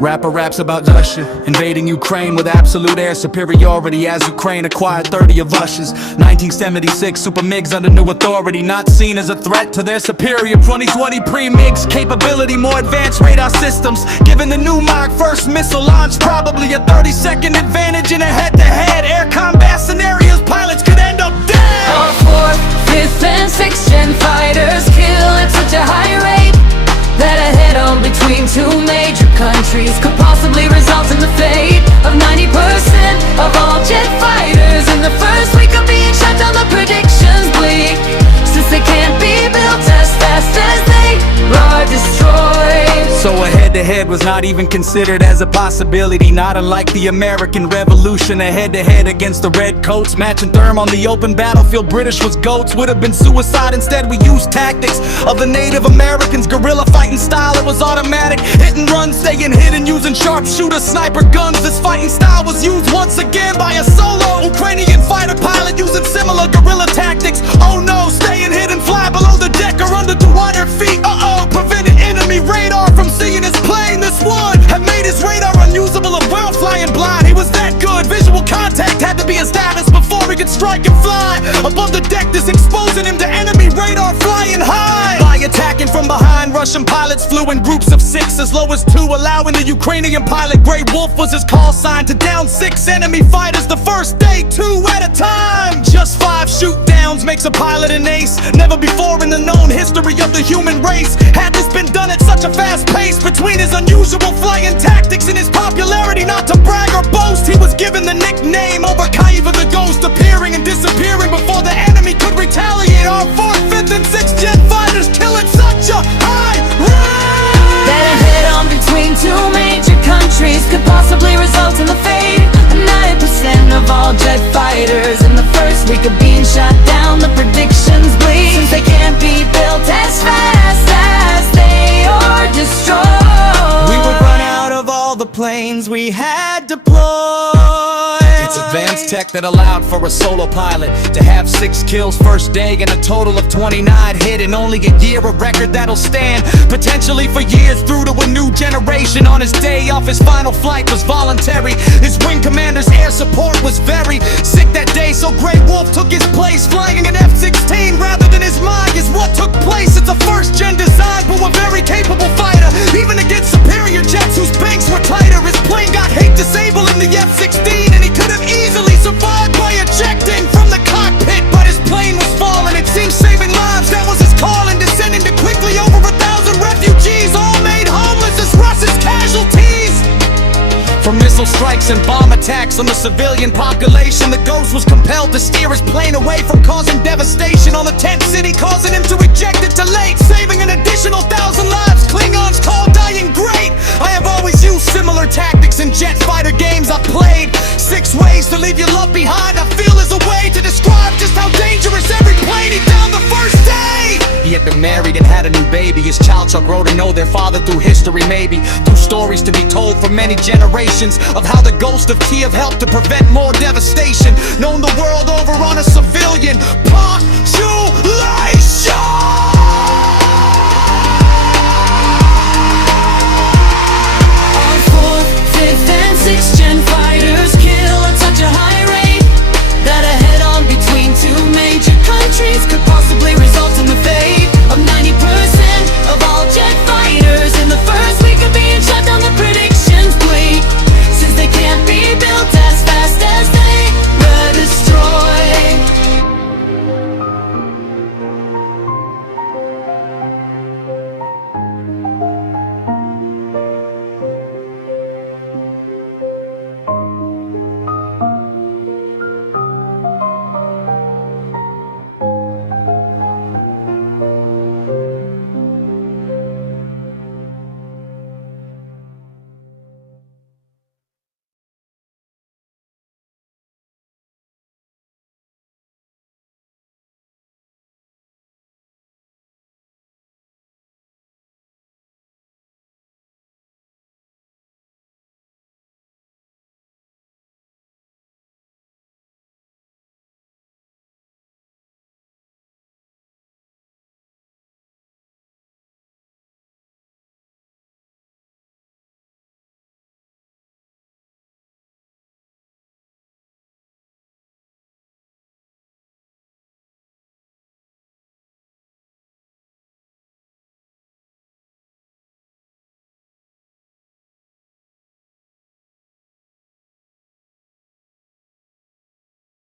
Rapper raps about Russia invading Ukraine with absolute air superiority as Ukraine acquired 30 of Russia's 1976 Super MiGs under new authority, not seen as a threat to their superior 2020 pre-MiGs capability, more advanced radar systems. Given the new Mark first missile launch, probably a 30-second advantage in a head-to-head air combat scenarios. Pilots could end up dead. Our 4th, 5th and 6th gen fighters kill at such a high rate that a head-on between two major countries could possibly result in the fate of 90% of all jet fighters in the first week of being shut down. The predictions bleak, since they can't be built as fast as they are destroyed. So a head-to-head was not even considered as a possibility, not unlike the American Revolution. A head-to-head against the redcoats, matching therm on the open battlefield. British was goats, would have been suicide. Instead we used tactics of the Native Americans, guerrilla fighting style. It was automatic, hit and run, staying hidden, using sharpshooter sniper guns. This fighting style was used once again by a solo Ukrainian fighter pilot using similar guerrilla tactics. Oh no, staying hidden, fly below the deck or under 200 feet. Prevented enemy radar from seeing his plane. This one had made his radar unusable and well flying blind. He was that good, visual contact had to be established before he could strike and fly above the deck. This exposing him to enemy radar flying high. By attacking from behind, Russian pilots flew in groups of 6, as low as 2, allowing the Ukrainian pilot Grey Wolf was his call sign to down 6 enemy fighters the first day, 2 at a time. Just 5 shoot downs makes a pilot an ace. Never before in the known history of the human race had this been done at such a fast pace. Between his unusual flying tactics and his popularity, not to brag or boast, he was given the nickname over Kaiva the Ghost, appearing and disappearing before the enemy could retaliate. Our 4th, 5th and 6th gen fighters kill at such a high rate that a head-on between two major countries could possibly result in the fate of 90% of all jet fighters in the first week of being shot down. The predictions bleak, since they can't be built as fast as they are destroyed. We would run out of all the planes we had deployed. It's advanced tech that allowed for a solo pilot to have 6 kills first day and a total of 29 hit in only a year. A record that'll stand potentially for years through to a new generation. On his day off, his final flight was voluntary. His wing commander's air support was very sick that day, so Grey Wolf took his place flying an F-16 rather than his mind is what took place. It's a first-gen design for a very capable fighter, even against superior jets whose banks were tighter. His plane got hate disabled in the F-16 and he could have easily survived by ejecting from the cockpit, but his plane was falling. It seemed saving lives, that was his calling. Descending to quickly over 1,000 refugees, all made homeless as Russia's casualties. From missile strikes and bomb attacks on the civilian population, the Ghost was compelled to steer his plane away from causing devastation on the tent city, causing him to eject it too late, saving an additional 1,000 lives. Klingons call dying great. I have always used similar tactics in jet fighter games I've played. 6 ways to leave your love behind, I feel is a way to describe just how dangerous every plane he downed the first day. He had been married and had a new baby. His child shall grow to know their father through history, maybe through stories to be told for many generations of how the Ghost of Kiev helped to prevent more devastation, known the world over on a civilian population.